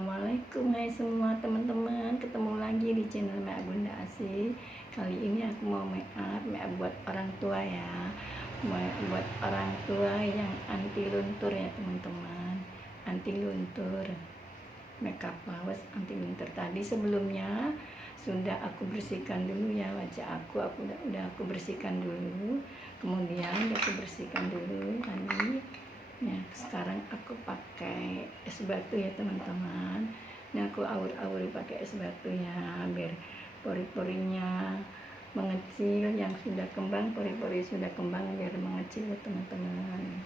Assalamualaikum hai semua teman-teman, ketemu lagi di channel Make Up Bunda Asih. Kali ini aku mau make up buat orang tua ya, buat orang tua yang anti luntur ya teman-teman. Anti luntur, make up lawas anti luntur. Tadi sebelumnya sudah aku bersihkan dulu ya wajah aku udah aku bersihkan dulu, kemudian aku bersihkan dulu tadi. Nah, sekarang aku pakai es batu ya teman-teman. Nah, aku aur-auri pakai es batunya biar pori-porinya mengecil. Yang sudah kembang, pori-pori sudah kembang biar mengecil ya teman-teman.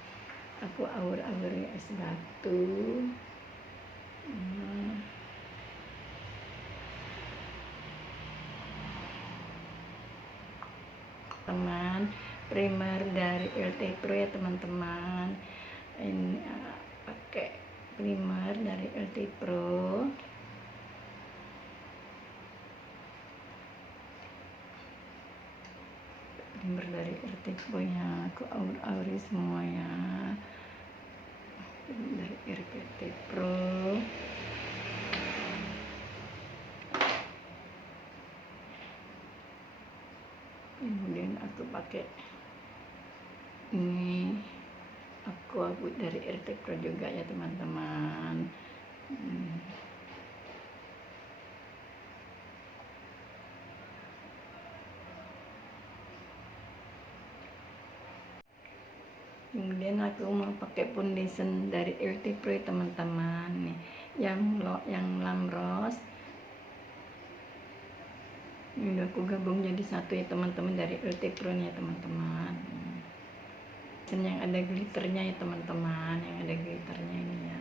Aku aur-auri es batu. Teman, primer dari LT Pro ya teman-teman. Ini pakai primer dari LT Pro. Primer dari LT Pro ya, aku auri semuanya dari LT Pro. Kemudian aku pakai ini aku dari RT Pro juga ya teman-teman. Kemudian aku mau pakai foundation dari RT Pro ya teman-teman nih, yang Lam Rose. Ini udah aku gabung jadi satu ya teman-teman dari RT Pro nih ya teman-teman. Yang ada glitternya ya teman-teman, yang ada glitternya ini ya.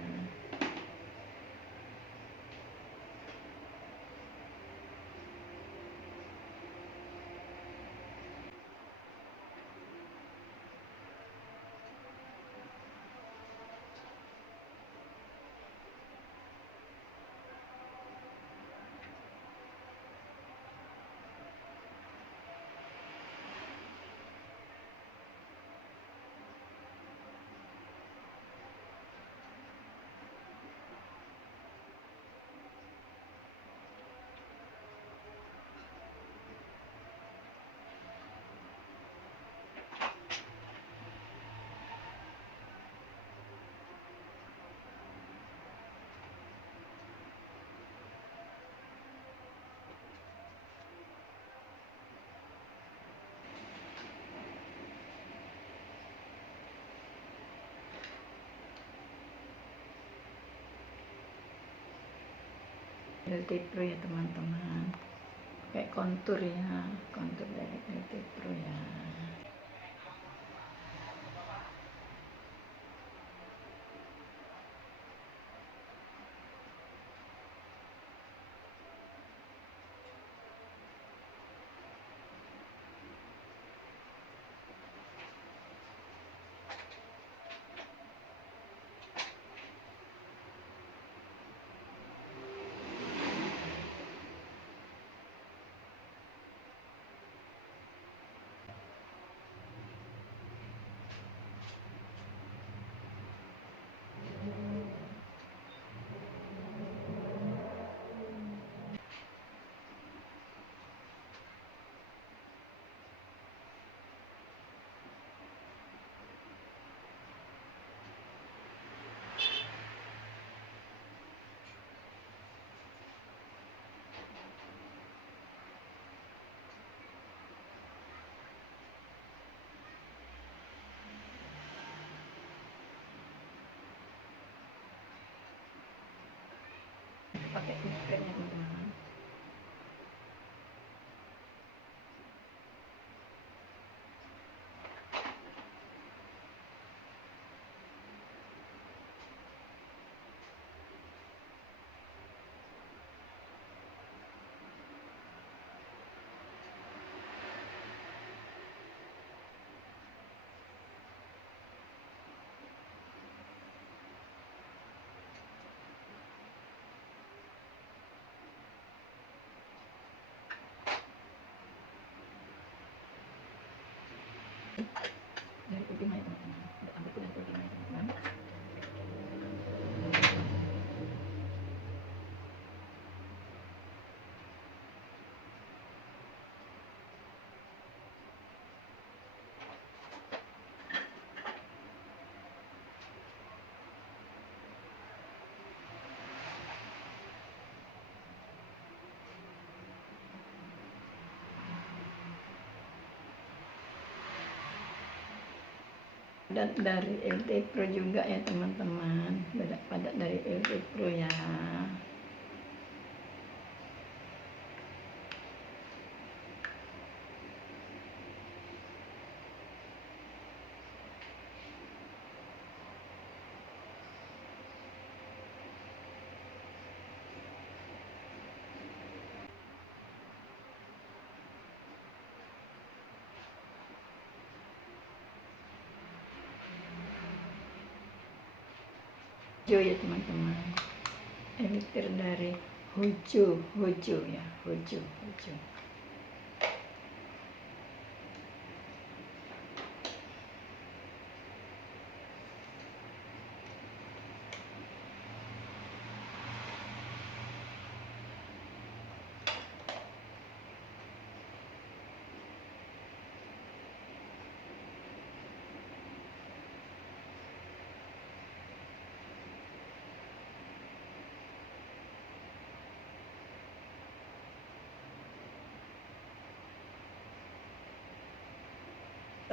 LT Pro ya teman-teman, kayak kontur ya, kontur dari LT Pro ya. Pakai glitter ya teman-teman. padat dari LT Pro juga ya teman-teman, padat dari LT Pro ya. Hojo ya teman-teman, elixir dari Hojo ya, Hojo.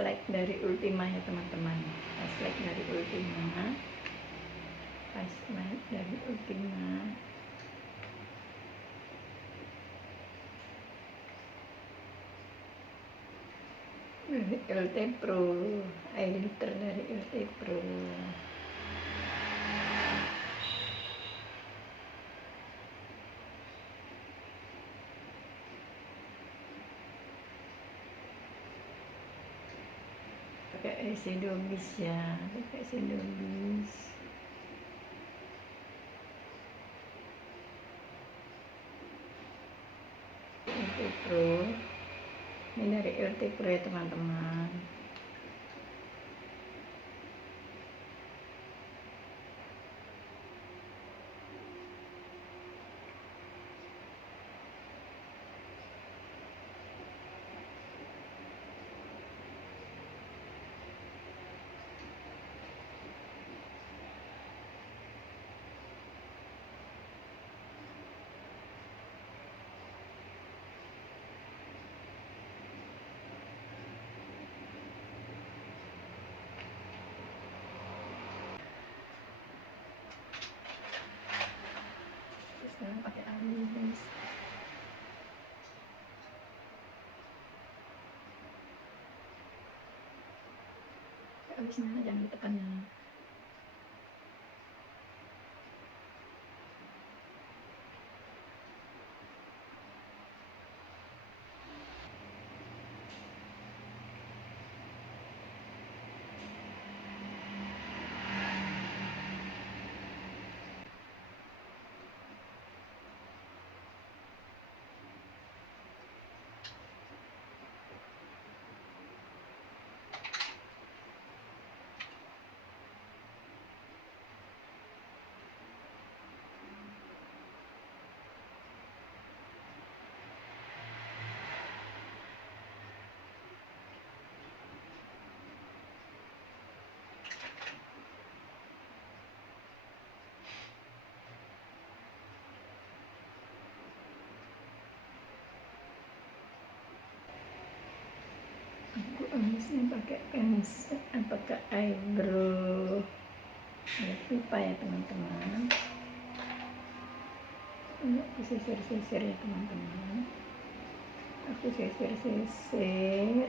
Like dari Ultima ya teman-teman, like dari Ultima, like dari Ultima. Dari LT Pro, elixir dari LT Pro. Pakai sedobis ya, pakai sedobis. LT Pro, ini dari LT Pro ya teman-teman. Sekarang pakai alis. Alisnya jangan ditekan ya. Aku alisnya pakai pensel, pakai eyebrow ya, pipa ya teman-teman. Ini aku sisir-sisir ya teman-teman, aku sisir-sisir.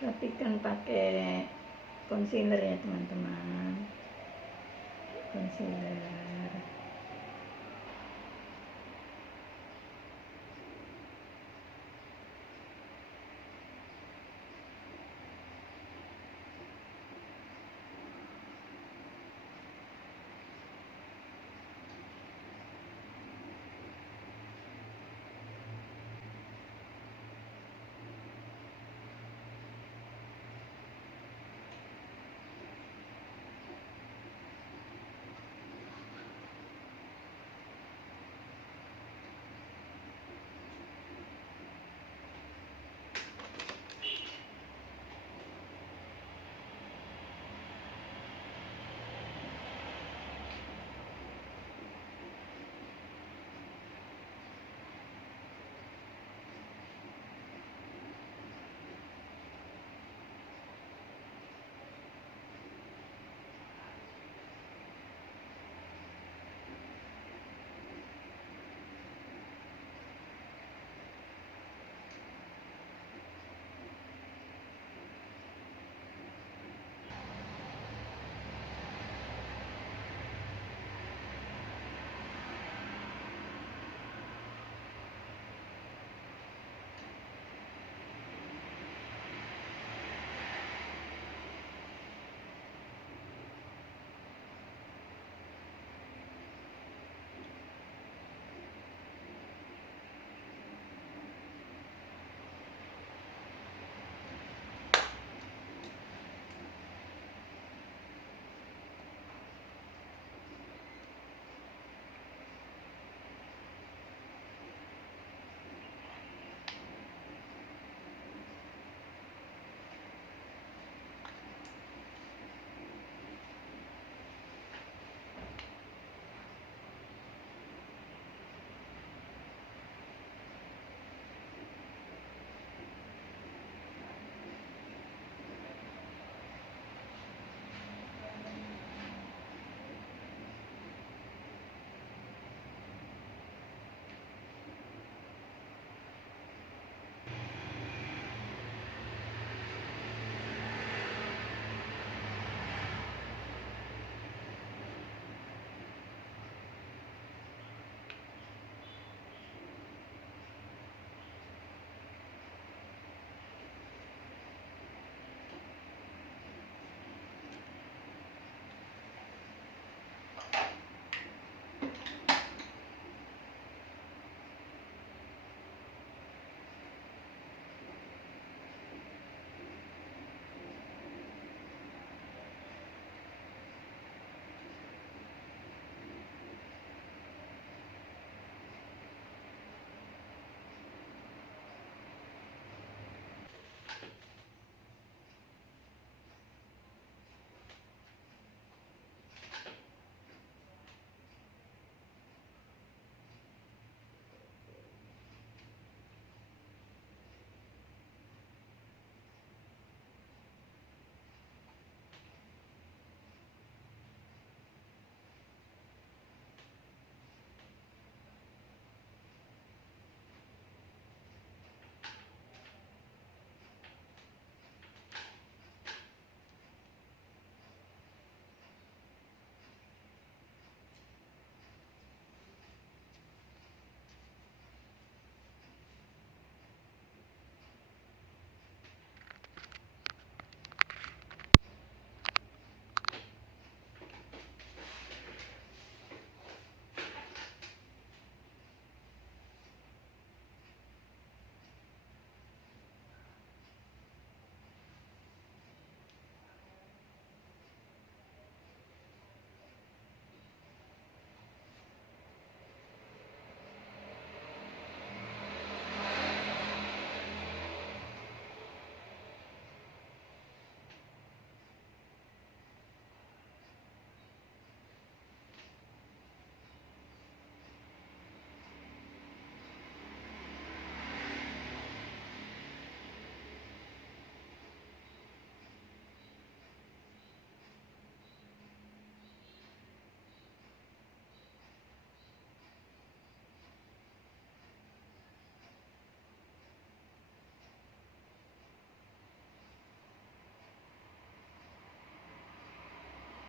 Rapikan pakai concealer ya teman-teman, concealer.